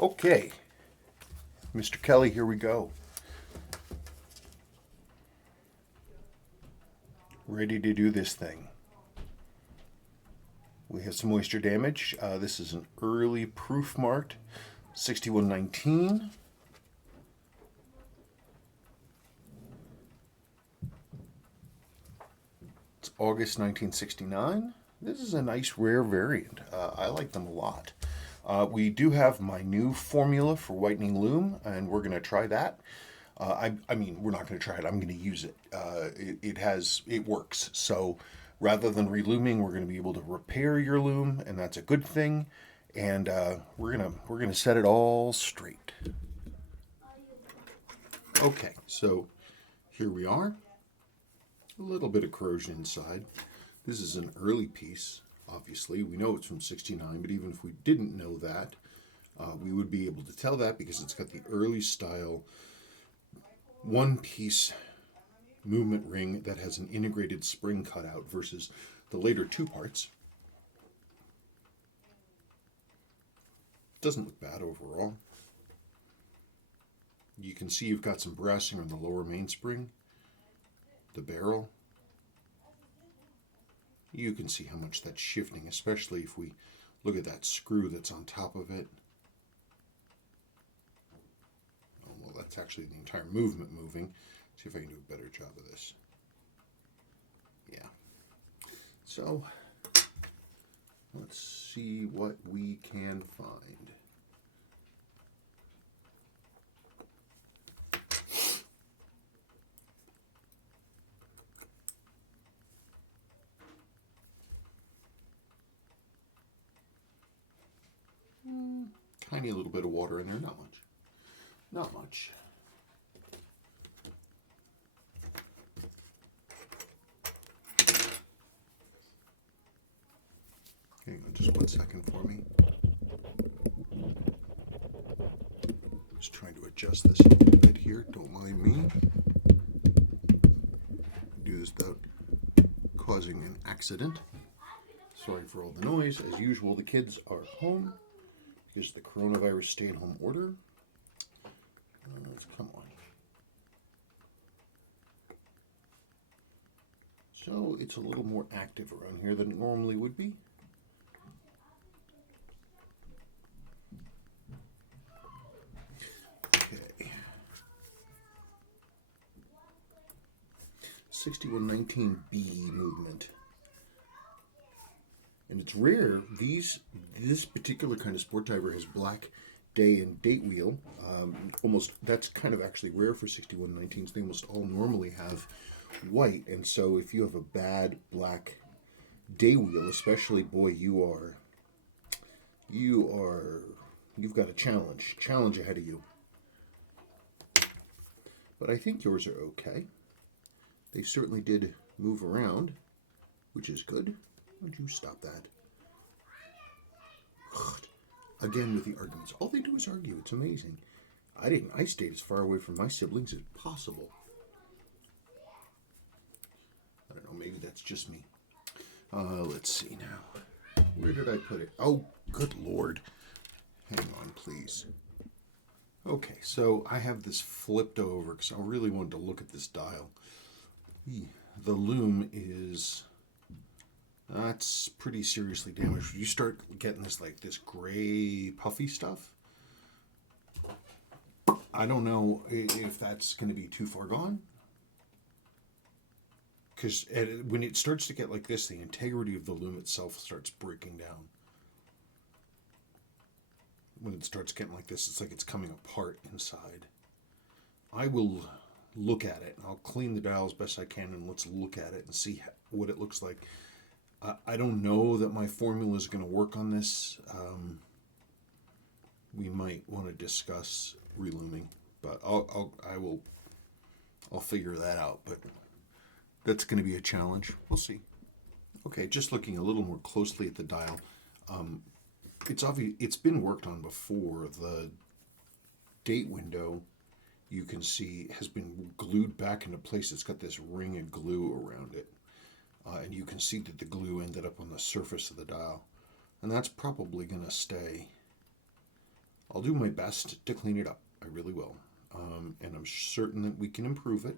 Okay, Mr. Kelly, here we go. Ready to do this thing. We have some moisture damage. This is an early proof marked 6119. It's August 1969. This is a nice rare variant. I like them a lot. We do have my new formula for whitening loom, and we're going to try that. I mean, we're not going to try it. I'm going to use it. It works. So rather than relooming, we're going to be able to repair your loom, and that's a good thing. And we're gonna set it all straight. Okay, so here we are. A little bit of corrosion inside. This is an early piece. Obviously, we know it's from '69, but even if we didn't know that, we would be able to tell that because it's got the early style one-piece movement ring that has an integrated spring cutout versus the later two parts. Doesn't look bad overall. You can see you've got some brassing on the lower mainspring, the barrel. You can see how much that's shifting, especially if we look at that screw that's on top of it. Oh, well, that's actually the entire movement moving. See if I can do a better job of this. Yeah. So, let's see what we can find. Tiny little bit of water in there, not much. Not much. Hang on just 1 second for me. Just trying to adjust this a little bit here. Don't mind me. Do this without causing an accident. Sorry for all the noise. As usual, the kids are home because the coronavirus stay-at-home order. Come on. So it's a little more active around here than it normally would be. Okay. 6119B movement. And it's rare. This particular kind of sport diver has black day and date wheel. That's kind of actually rare for 6119s. They almost all normally have white, and so if you have a bad black day wheel, especially, boy, you've got a challenge ahead of you. But I think yours are okay. They certainly did move around, which is good. Would you stop that? Again with the arguments. All they do is argue. It's amazing. I stayed as far away from my siblings as possible. I don't know, maybe that's just me. Let's see now. Where did I put it? Oh, good Lord. Hang on, please. Okay, so I have this flipped over because I really wanted to look at this dial. The loom is... That's pretty seriously damaged. You start getting this gray puffy stuff. I don't know if that's going to be too far gone. Because when it starts to get like this, the integrity of the loom itself starts breaking down. When it starts getting like this, it's like it's coming apart inside. I will look at it. I'll clean the dial as best I can, and let's look at it and see what it looks like. I don't know that my formula is going to work on this. We might want to discuss relooming, but I'll figure that out. But that's going to be a challenge. We'll see. Okay, just looking a little more closely at the dial. It's obvious it's been worked on before. The date window, you can see, has been glued back into place. It's got this ring of glue around it. And you can see that the glue ended up on the surface of the dial. And that's probably going to stay. I'll do my best to clean it up. I really will. And I'm certain that we can improve it.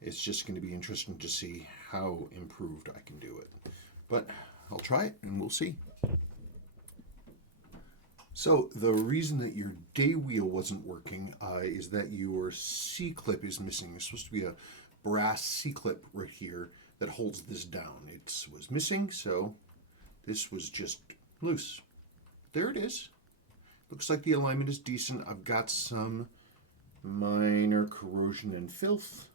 It's just going to be interesting to see how improved I can do it. But I'll try it and we'll see. So the reason that your day wheel wasn't working is that your C-clip is missing. There's supposed to be a brass C-clip right here that holds this down. It was missing, so this was just loose. There it is. Looks like the alignment is decent. I've got some minor corrosion and filth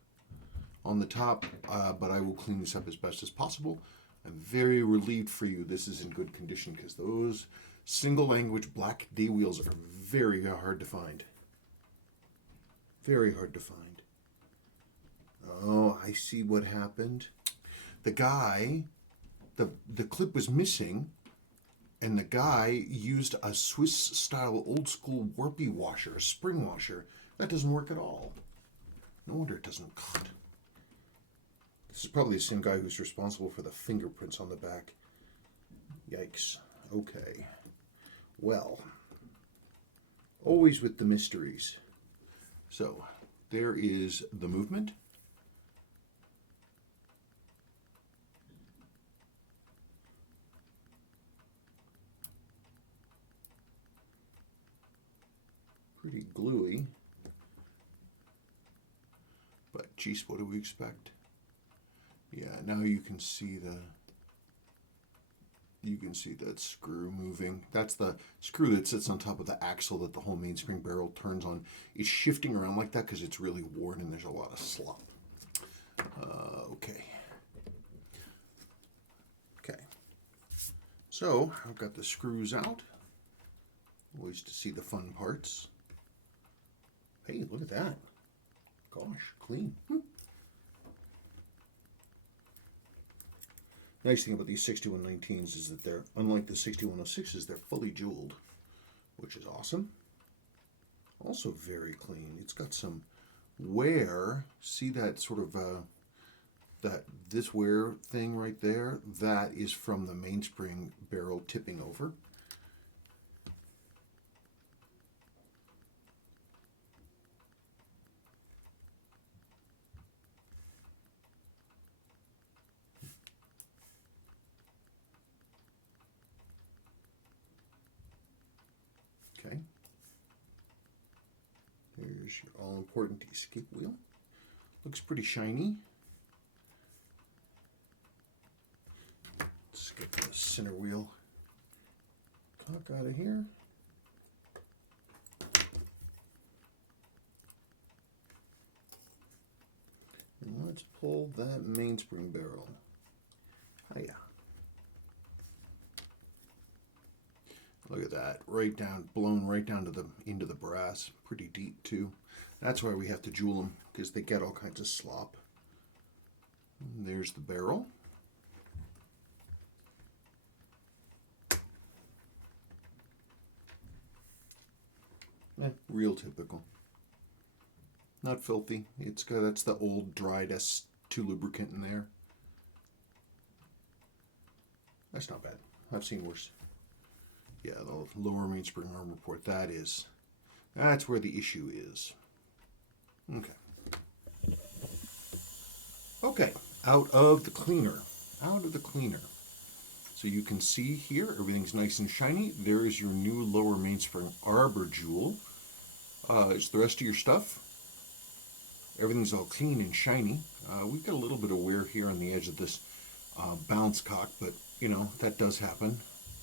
on the top, but I will clean this up as best as possible. I'm very relieved for you this is in good condition, because those single language black day wheels are very hard to find. Very hard to find. Oh, I see what happened. The guy, the clip was missing, and the guy used a Swiss style old school warpy washer, a spring washer. That doesn't work at all. No wonder it doesn't cut. This is probably the same guy who's responsible for the fingerprints on the back. Yikes. Okay. Well, always with the mysteries. So, there is the movement. Pretty gluey. But, geez, what do we expect? Yeah, now you can see that screw moving. That's the screw that sits on top of the axle that the whole mainspring barrel turns on. It's shifting around like that because it's really worn and there's a lot of slop. Okay. Okay. So I've got the screws out. Always to see the fun parts. Hey, look at that. Gosh, clean. Nice thing about these 6119s is that they're, unlike the 6106s, they're fully jeweled, which is awesome. Also very clean. It's got some wear. See that sort of, this wear thing right there? That is from the mainspring barrel tipping over. Okay. Here's your all-important escape wheel. Looks pretty shiny. Let's get the center wheel cock out of here. And let's pull that mainspring barrel. Hiya. Look at that, right down, blown right down to into the brass, pretty deep too. That's why we have to jewel them, because they get all kinds of slop. And there's the barrel. Real typical. Not filthy. That's the old dried S2 lubricant in there. That's not bad. I've seen worse. Yeah, the lower mainspring armor port, that's where the issue is. Okay. Okay, out of the cleaner. So you can see here, everything's nice and shiny. There is your new lower mainspring arbor jewel. It's the rest of your stuff. Everything's all clean and shiny. We've got a little bit of wear here on the edge of this bounce cock, but you know, that does happen.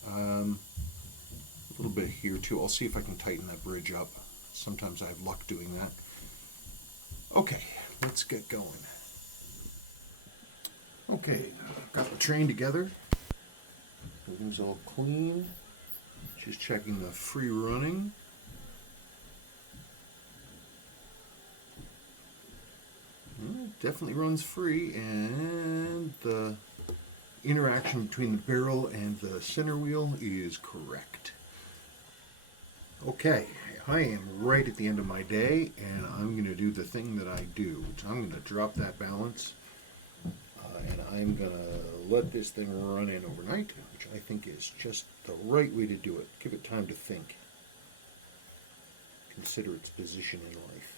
A little bit here too. I'll see if I can tighten that bridge up. Sometimes I have luck doing that. Okay, let's get going. Okay, got the train together. Everything's all clean. Just checking the free running. Well, it definitely runs free, and the interaction between the barrel and the center wheel is correct. Okay, I am right at the end of my day, and I'm going to do the thing that I do, which I'm going to drop that balance, and I'm going to let this thing run in overnight, which I think is just the right way to do it. Give it time to think. consider its position in life.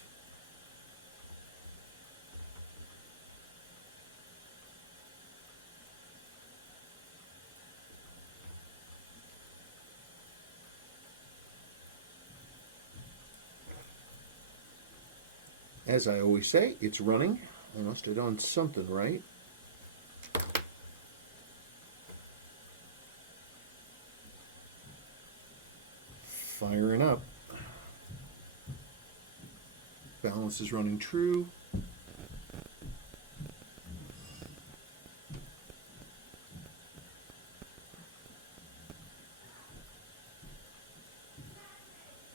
As I always say, it's running. I must have done something right. Firing up. Balance is running true.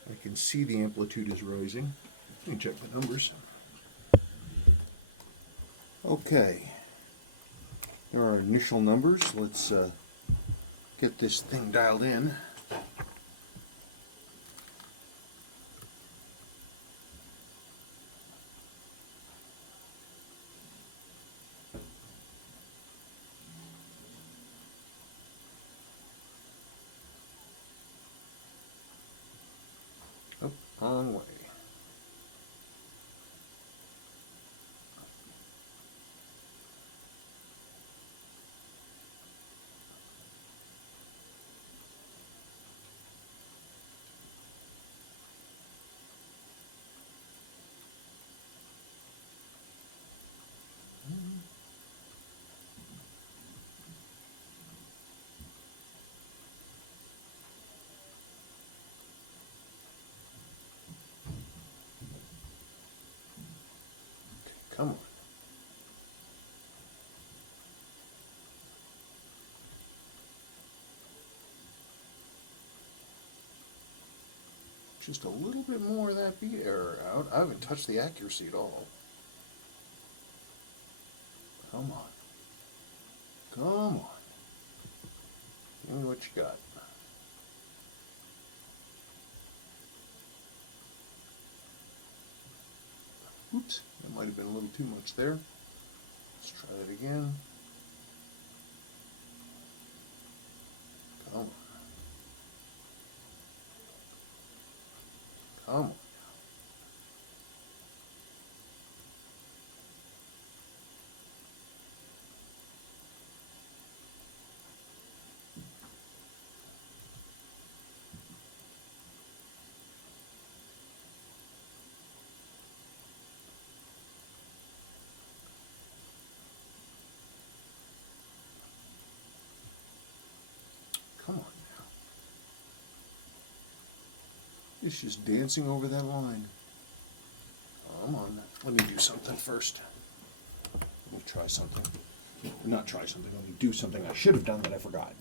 I can see the amplitude is rising. Let me check the numbers. Okay. There are initial numbers. Let's get this thing dialed in. Oh, wrong way. Come on. Just a little bit more of that beat error out. I haven't touched the accuracy at all. Come on. Come on. Give me what you got. Oops, that might have been a little too much there. Let's try that again. Come on. Come on. Come on now. It's just dancing over that line. Come on. Let me do something first. Let me try something. Not try something. Let me do something I should have done that I forgot.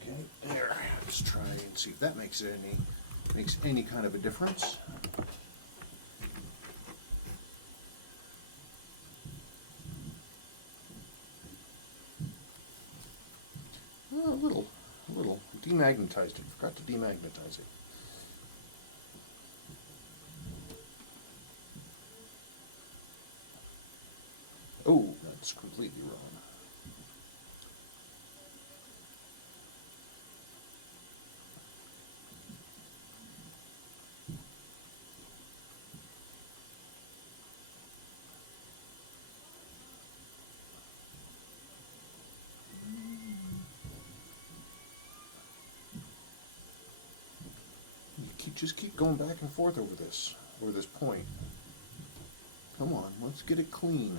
Okay, there. Let's try and see if that makes any kind of a difference. Oh, a little. Demagnetized it. Forgot to demagnetize it. Oh, that's completely wrong. Just keep going back and forth over this point. Come on, let's get it clean.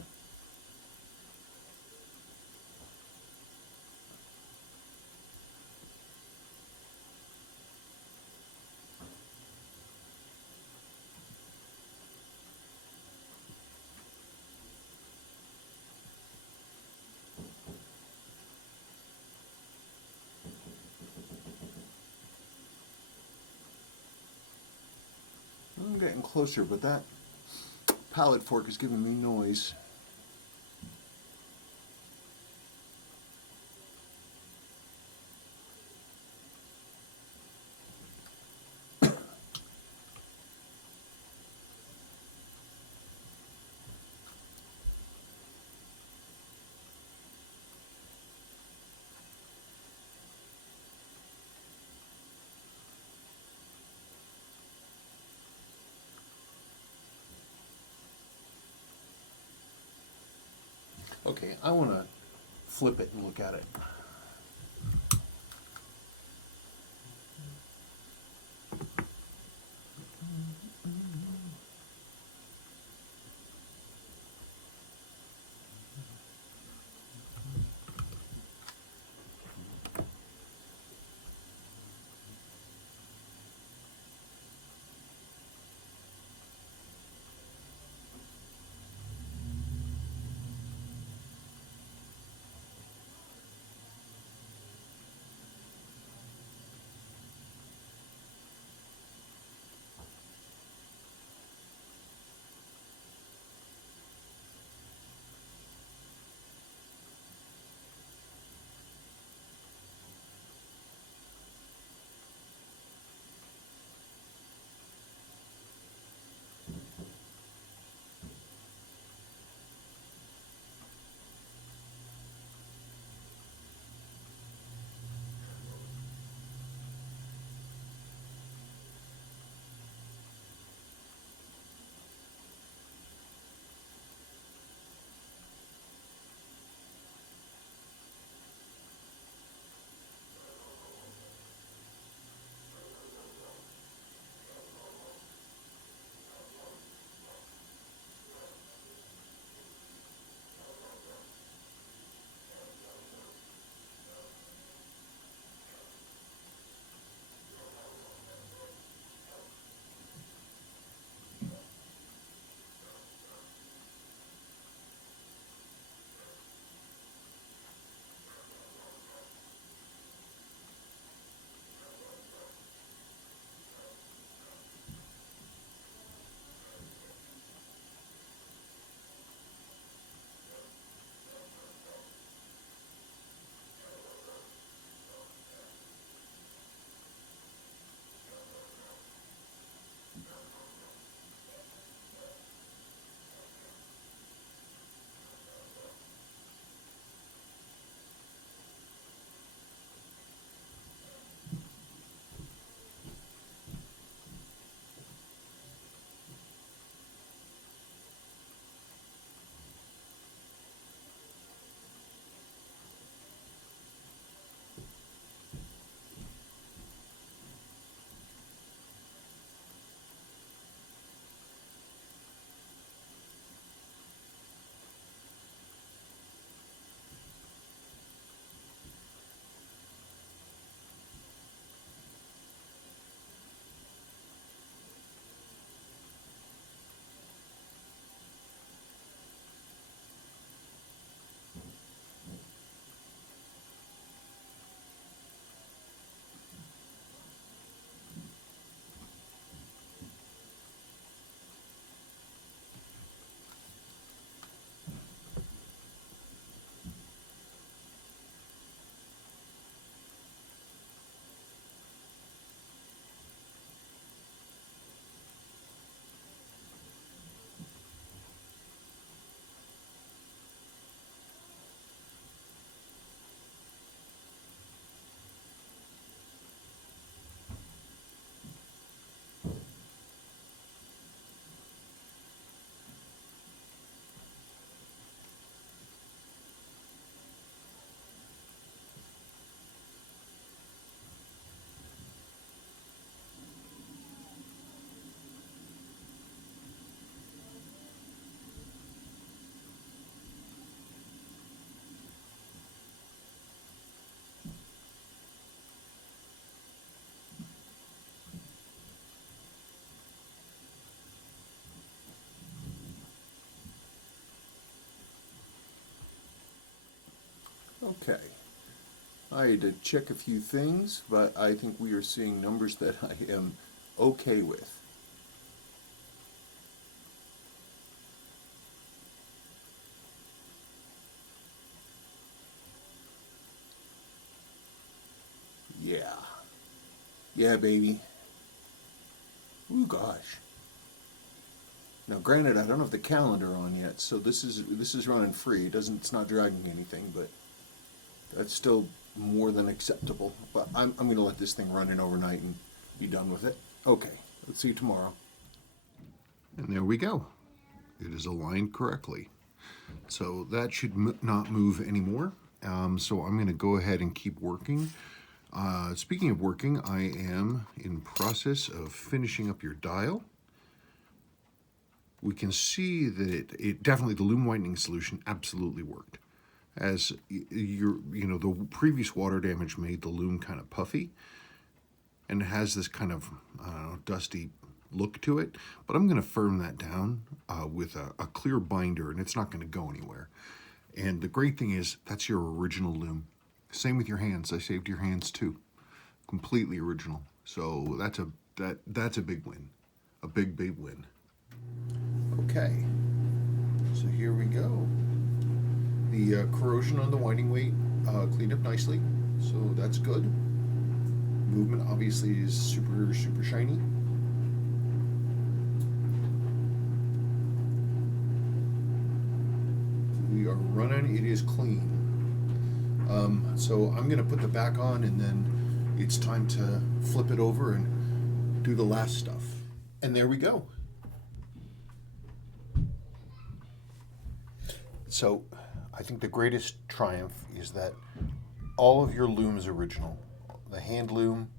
I'm getting closer, but that pallet fork is giving me noise. Okay, I want to flip it and look at it. Okay. I had to check a few things, but I think we are seeing numbers that I am okay with. Yeah. Yeah, baby. Ooh, gosh. Now, granted, I don't have the calendar on yet, so this is running free. It's not dragging anything, but that's still more than acceptable. But I'm going to let this thing run in overnight and be done with it. Okay, let's see you tomorrow. And there we go. It is aligned correctly. So that should not move anymore. So I'm going to go ahead and keep working. Speaking of working, I am in process of finishing up your dial. We can see that it definitely, the lume whitening solution absolutely worked. As the previous water damage made the lume kind of puffy, and it has this kind of, dusty look to it. But I'm going to firm that down with a clear binder, and it's not going to go anywhere. And the great thing is, that's your original lume. Same with your hands. I saved your hands too. Completely original. So that's a big win. A big win. Okay. So here we go. The corrosion on the winding weight cleaned up nicely. So that's good. Movement obviously is super shiny. We are running. It is clean. So I'm going to put the back on, and then it's time to flip it over and do the last stuff. And there we go. So I think the greatest triumph is that all of your lume is original. The hand lume,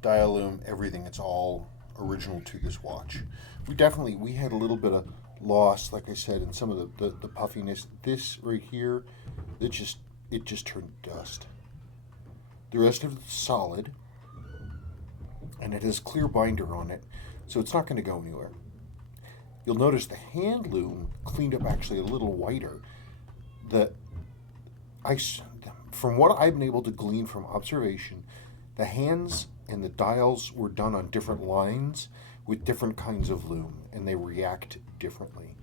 dial lume, everything, it's all original to this watch. We had a little bit of loss, like I said, in some of the puffiness. This right here, it just turned dust. The rest of it's solid, and it has clear binder on it, so it's not going to go anywhere. You'll notice the hand loom cleaned up actually a little whiter. From what I've been able to glean from observation, the hands and the dials were done on different lines with different kinds of loom, and they react differently.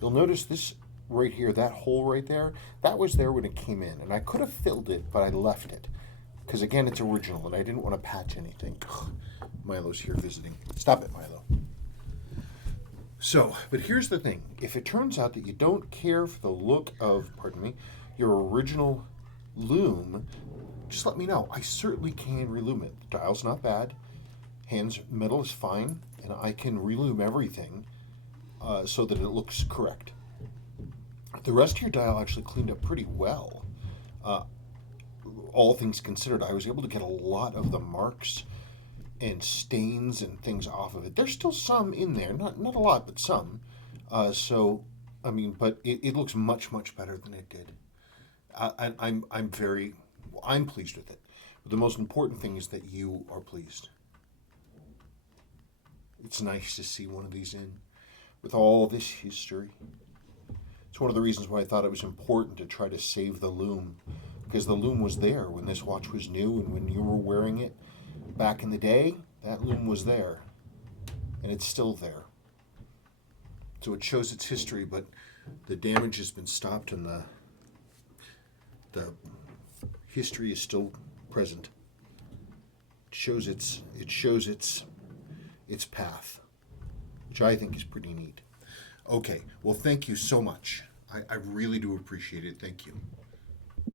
You'll notice this right here, that hole right there, that was there when it came in, and I could have filled it, but I left it. Because again, it's original, and I didn't want to patch anything. Milo's here visiting. Stop it, Milo. So, but here's the thing. If it turns out that you don't care for the look of, your original loom, just let me know. I certainly can relume it. The dial's not bad. Hands, metal is fine, and I can relume everything so that it looks correct. The rest of your dial actually cleaned up pretty well. All things considered, I was able to get a lot of the marks and stains and things off of it. There's still some in there, not a lot, but some. But it looks much better than it did. I'm pleased with it. But the most important thing is that you are pleased. It's nice to see one of these in with all this history. It's one of the reasons why I thought it was important to try to save the loom, because the loom was there when this watch was new, and when you were wearing it back in the day, that loom was there, and it's still there. So it shows its history, but the damage has been stopped, and the history is still present. It shows its path, which I think is pretty neat. Okay, well, thank you so much. I really do appreciate it. Thank you.